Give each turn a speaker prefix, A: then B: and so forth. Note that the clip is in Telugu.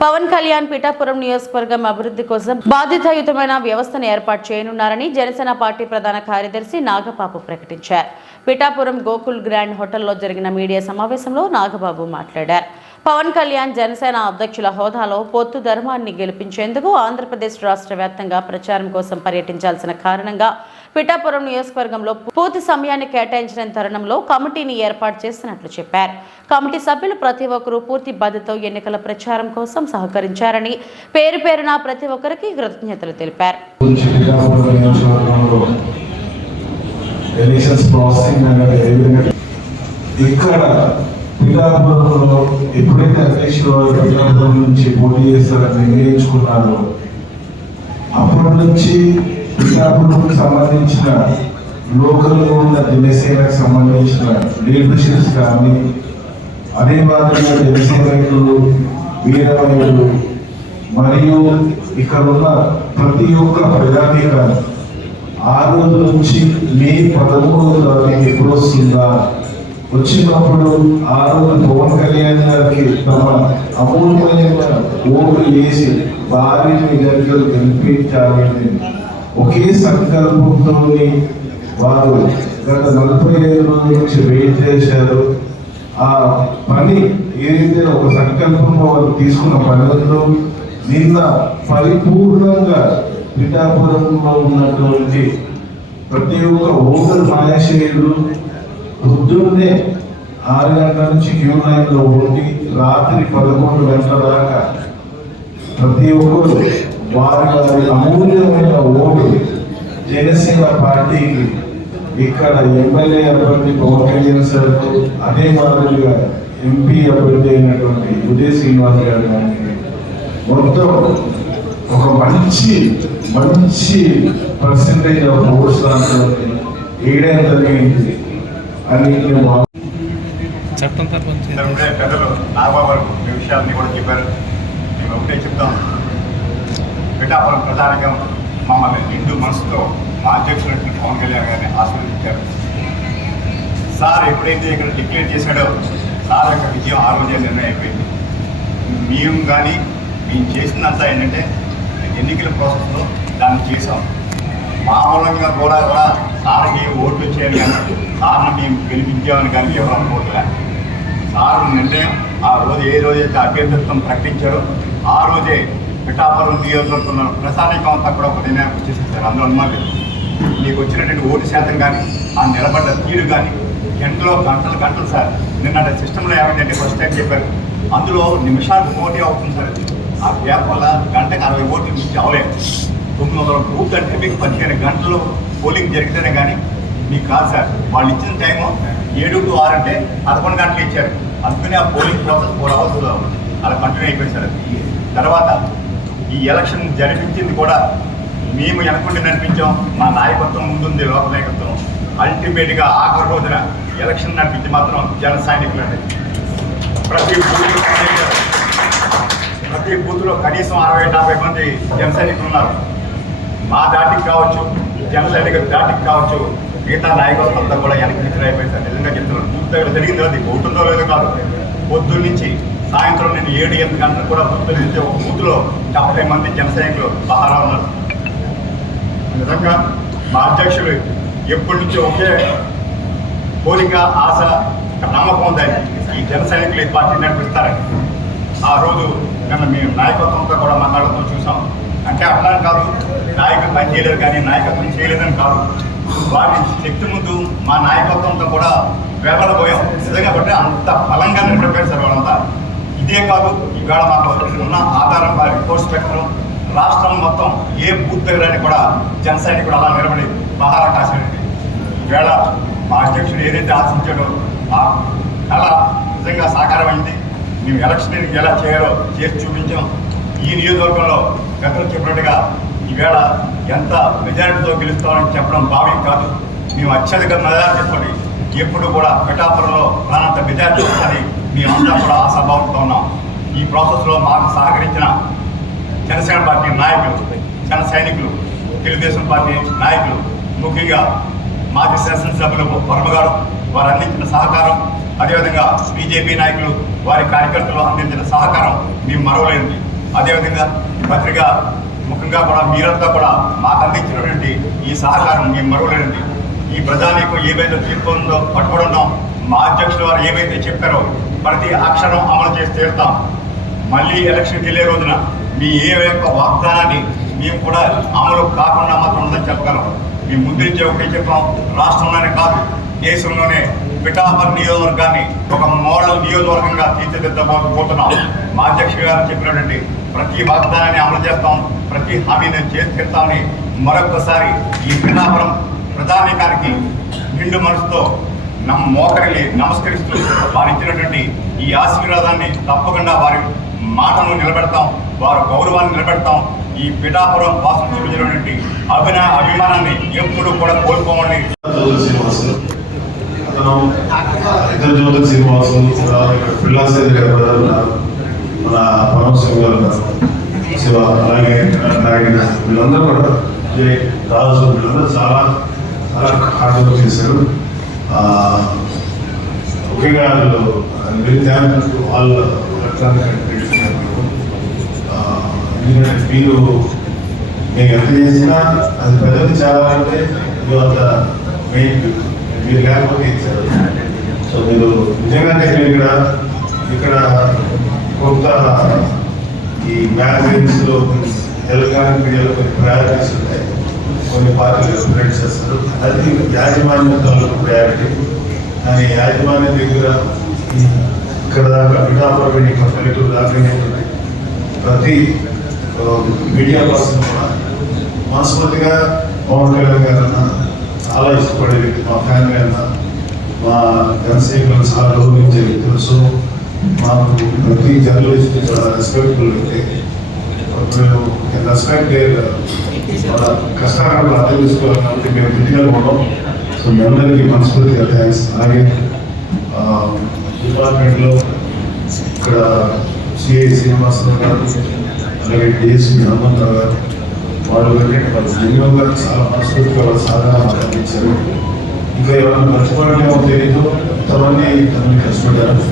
A: పవన్ కళ్యాణ్ పిఠాపురం నియోజకవర్గం అభివృద్ధి కోసం బాధ్యతాయుతమైన వ్యవస్థను ఏర్పాటు చేయనున్నారని జనసేన పార్టీ ప్రధాన కార్యదర్శి నాగబాబు ప్రకటించారు. పిఠాపురం గోకుల్ గ్రాండ్ హోటల్లో జరిగిన మీడియా సమావేశంలో నాగబాబు మాట్లాడారు. పవన్ కళ్యాణ్ జనసేన అధ్యక్షుల హోదాలో పొత్తు ధర్మాన్ని గెలిపించేందుకు ఆంధ్రప్రదేశ్ రాష్ట్ర వ్యాప్తంగా ప్రచారం కోసం పర్యటించాల్సిన కారణంగా పిఠాపురం నియోజకవర్గంలో పూర్తి సమయాన్ని కేటాయించిన తరుణంలో కమిటీని ఏర్పాటు చేసినట్లు చెప్పారు. కమిటీ సభ్యులు ప్రతి ఒక్కరూ పూర్తి బాధ్యతతో ఎన్నికల ప్రచారం కోసం సహకరించారని పేరు పేరున ప్రతి ఒక్కరికి కృతజ్ఞతలు తెలిపారు.
B: ఇక్కడ పిఠాపురంలో ఎప్పుడైతే అఖిలేష్ వారు నుంచి పోటీ చేస్తారని నిర్ణయించుకున్నారో అప్పటి నుంచి పిఠాపురంకు సంబంధించిన లోకల్లో ఉన్న జనసేనకు సంబంధించిన లీడర్షిప్స్ కానీ అదే మాదిరిగా జనసేనకులు వీరవైలు మరియు ఇక్కడ ఉన్న ప్రతి ఒక్క ప్రజానీకాన్ని ఆ రోజు నుంచి మే పదమూడవ తారీఖు ఎప్పుడు వస్తుందా? వచ్చినప్పుడు ఆ రోజు పవన్ కళ్యాణ్ గారికి తమ అమూల్యమైన ఓట్లు వేసి భారీ మెజార్టీలు గెలిపించాలని ఒకే సంకల్పంతో వారు గత నలభై ఐదు రోజుల నుంచి వెయిట్ చేశారు. ఆ పని ఏదైతే ఒక సంకల్పంలో వారు తీసుకున్న పనుల్లో నిన్న పరిపూర్ణంగా పిఠాపురంలో ఉన్నటువంటి ప్రతి ఒక్క ఓటర్ మహాశయుడు పొద్దున్నే ఆరు గంటల నుంచి క్యూ లైన్లో ఉండి రాత్రి పదకొండు గంటల దాకా ప్రతి ఒక్కరు వారి వారి అమూల్యమైన ఓటు జనసేన పార్టీకి ఇక్కడ ఎమ్మెల్యే అభ్యర్థి పవన్ కళ్యాణ్ సార్ అదే మాదిరిగా ఎంపీ అభ్యర్థి అయినటువంటి ఉదయ్ శ్రీనివాస్ గారు మొత్తం ఒక మంచి మంచి పర్సంటేజ్ ఆఫ్ ఓట్స్ దాంట్లో వేయడం జరిగింది. అని
C: ఉండే పెద్దలు నాగబాబు ఈ విషయాలన్నీ కూడా చెప్పారు. మేము ఒకటే చెప్తాం. పిఠాపురం ప్రధానంగా మమ్మల్ని నిండు మనసుతో మా అధ్యక్షుడు పవన్ కళ్యాణ్ గారిని ఆశీర్వదించారు. సార్ ఎప్పుడైతే ఇక్కడ డిక్లేర్ చేశాడో సార్ యొక్క విజయం ఆ రోజే నిర్ణయం అయిపోయింది మేము కానీ మేము చేసిందంతా ఏంటంటే ఎన్నికల ప్రాసెస్లో దాన్ని చేసాం మా మూలంగా కూడా కూడా సార్కి ఓట్లు చేయని కానీ సార్ని మేము గెలిపించామని కానీ ఎవరు అనుకోవట్లే. సార్ నిర్ణయం ఆ రోజు ఏ రోజైతే అభ్యర్థిత్వం ప్రకటించారో ఆ రోజే పిఠాపురం నియోజకవర్గంలో ప్రసానికం అంతా కూడా ఒక నిర్ణయం వచ్చేసేసారు అందులో అనుమానం లేదు. మీకు వచ్చినటువంటి ఓటు శాతం కానీ ఆ నిలబడ్డ తీరు కానీ గంటలో గంటలు గంటలు సార్. నిన్న సిస్టంలో ఏమైందంటే ఫస్ట్ టైం చెప్పారు. అందులో నిమిషాలకు పోటీ అవుతుంది సార్ ఆ గ్యాప్ వల్ల గంటకు అరవై ఓట్లు మించి అవలేదు తొమ్మిది వందల బూత్ అంటే మీకు పదిహేను గంటలు పోలింగ్ జరిగితేనే కానీ మీకు కాదు సార్. వాళ్ళు ఇచ్చిన టైము ఏడు టు ఆరు అంటే పదకొండు గంటలు ఇచ్చారు. అందుకని ఆ పోలింగ్ ప్రాసెస్ ఫోర్ అవర్స్ అలా కంటిన్యూ అయిపోయింది సార్. తర్వాత ఈ ఎలక్షన్ జరిపించింది కూడా మేము వెనకుండి నడిపించాం. మా నాయకత్వం ముందుంది లోక నాయకత్వం. అల్టిమేట్గా ఆఖరి రోజున ఎలక్షన్ నడిపించి మాత్రం జన సైనికులండి ప్రతి బూత్లో ప్రతి బూత్లో కనీసం అరవై డెబ్బై మంది జన సైనికులు ఉన్నారు. మా దాటికి కావచ్చు జన సైనికుల దాటికి కావచ్చు మిగతా నాయకత్వం అంతా కూడా వెనక్కి నిద్ర అయిపోయింది సార్ నిజంగా చెప్తున్నాను. బూత్ జరిగింది అది ఉంటుందో లేదో కాదు. పొద్దున్న నుంచి సాయంత్రం నేను ఏడు ఎనిమిది గంటలకు కూడా పొద్దున్న నుంచి ఒక బూత్లో డెబ్బై మంది జన సైనికులు పహారా ఉన్నారు. నిజంగా మా అధ్యక్షుడు ఎప్పటి నుంచో ఒకే కోరిక ఆశ నమ్మకం ఉందని ఈ జన సైనికులు ఈ పార్టీ నడిపిస్తారని. ఆ రోజు నిన్న మేము నాయకత్వంతో కూడా మాట్లాడుతూ చూసాం. అంటే అట్లా కాదు నాయకులు చేయలేదు కానీ నాయకత్వం చేయలేదని కాదు. వాటి శక్తి ముందు మా నాయకత్వంతో కూడా వేపడబోయాం నిజంగా బట్టి అంత బలంగా నిలబడిపోయారు సార్ వాళ్ళంతా. ఇదే కాదు ఈవేళ మాకు ఉన్న ఆధారం వారి రిపోర్ట్స్ ప్రకారం రాష్ట్రం మొత్తం ఏ బూత్ దగ్గరని కూడా జనసైని కూడా అలా నిలబడి పహారా ఈవేళ మా అధ్యక్షుడు ఏదైతే ఆశించాడో ఆ కళ నిజంగా సాకారమైంది. మేము ఎలక్షన్ ఎలా చేయాలో చేసి చూపించాం. ఈ నియోజకవర్గంలో గతంలో చెప్పినట్టుగా ఈవేళ ఎంత మెజారిటీతో గెలుస్తామని చెప్పడం భావ్యం కాదు. మేము అత్యధిక మెజారిటీతోని ఎప్పుడు కూడా పిఠాపురంలో రానంత మెజారిటీ వస్తుందని మేమంతా కూడా ఆశాభావంతో ఉన్నాం. ఈ ప్రాసెస్లో మాకు సహకరించిన జనసేన పార్టీ నాయకులు జన సైనికులు తెలుగుదేశం పార్టీ నాయకులు ముఖ్యంగా మాజీ శాసనసభ్యులు వర్మ గారు వారు అందించిన సహకారం అదేవిధంగా బీజేపీ నాయకులు వారి కార్యకర్తలు అందించిన సహకారం మేము మరవలేనిది. అదేవిధంగా పత్రిక ముఖ్యంగా కూడా మీరంతా కూడా మాకు అందించినటువంటి ఈ సహకారం మేము మరువలేనిది. ఈ ప్రజానీకం ఏవైతే తీర్పు ఉందో పట్టుబడి మా అధ్యక్షుల వారు ఏవైతే చెప్పారో ప్రతి అక్షరం అమలు చేసి తీరుతాం. మళ్ళీ ఎలక్షన్కి వెళ్ళే రోజున మీ ఏ యొక్క వాగ్దానాన్ని మేము కూడా అమలు కాకుండా మాత్రం ఉందని చెప్పగలం. మీ ముందుంచే ఒకటి చెప్పాం రాష్ట్రంలోనే కాదు దేశంలోనే పిఠాపర్ నియోజకవర్గాన్ని ఒక మోడల్ నియోజకవర్గంగా తీర్చిదిద్దబోతున్నాం. మా అధ్యక్షుడు గారు చెప్పినటువంటి ప్రతి వాగ్దానాన్ని అమలు చేస్తాం. ప్రతి హామీని చేసి తీరుతామని మరొకసారి ఈ పిఠాపురం ప్రధానికానికి నిండు మనసుతో నమ్ మోకరిని నమస్కరిస్తూ వారు ఇచ్చినటువంటి ఈ ఆశీర్వాదాన్ని తప్పకుండా వారి మాటను నిలబెడతాం. వారి గౌరవాన్ని నిలబెడతాం. ఈ పిఠాపురం వాసులు చూపించినటువంటి అభిన అభిమానాన్ని ఎప్పుడు కూడా కోల్పోమని
D: శ్రీనివాసులు. శ్రీనివాసులు పిల్లాసేది గారు మన పరమశివ గారు శివ అలాగే నాయుడు వీళ్ళందరూ కూడా జై రాజు వీళ్ళందరూ చాలా చాలా హార్డ్ వర్క్ చేశారు. ఆ, ముఖ్యంగా వాళ్ళు వెరీ థ్యాంక్ వాళ్ళ ఎందుకంటే మీరు మేము ఎంత చేసినా అది ప్రజలు చాలా అంటే అంత మెయిన్ మీరు లేకపోతే ఇచ్చారు. సో మీరు నిజంగానే మీరు ఇక్కడ ఇక్కడ కొంత ఈ మ్యాగజైన్స్లో ఎలక్ట్రానిక్ మీడియాలో కొన్ని ప్రయారిటీస్ ఉంటాయి. కొన్ని పార్టీలు రిప్రజెంట్ చేస్తారు. అది యాజమాన్య తాలూకు ప్రయారిటీ కానీ యాజమాన్యం దగ్గర ఇక్కడ దాకా పిఠాపురం పల్లెటూరు దాకా ప్రతి మీడియా పర్సన్ కూడా మనస్ఫూర్తిగా పవన్ కళ్యాణ్ గారు అన్న చాలా ఇష్టపడే వ్యక్తి మా ఫ్యామిలీ అన్న మా జనసైనికులను చాలా గౌరవించే వ్యక్తులు. సో మాకు ప్రతి జర్నలిస్ట్ చాలా రెస్పెక్ట్ఫుల్ అయితే మేము రెస్పెక్ట్ వాళ్ళ కష్టాలను అర్థం చేసుకోవాలి కాబట్టి మేము క్రిటికల్ ఉన్నాం. సో మీ అందరికీ మనస్ఫూర్తిగా థ్యాంక్స్ అలాగే డిపార్ట్మెంట్లో ఇక్కడ సిఐ శ్రీనివాసరావు గారు అలాగే డిఎస్పీ హనుమంతరావు గారు వాళ్ళు ఏంటంటే వాళ్ళు చాలా మనస్ఫూర్తిగా వాళ్ళ సాధన అందించారు. ఇంకా ఎవరైనా మర్చిపోవడమేమో తెలియదు ఎంతమంది తమని కష్టపడ్డారు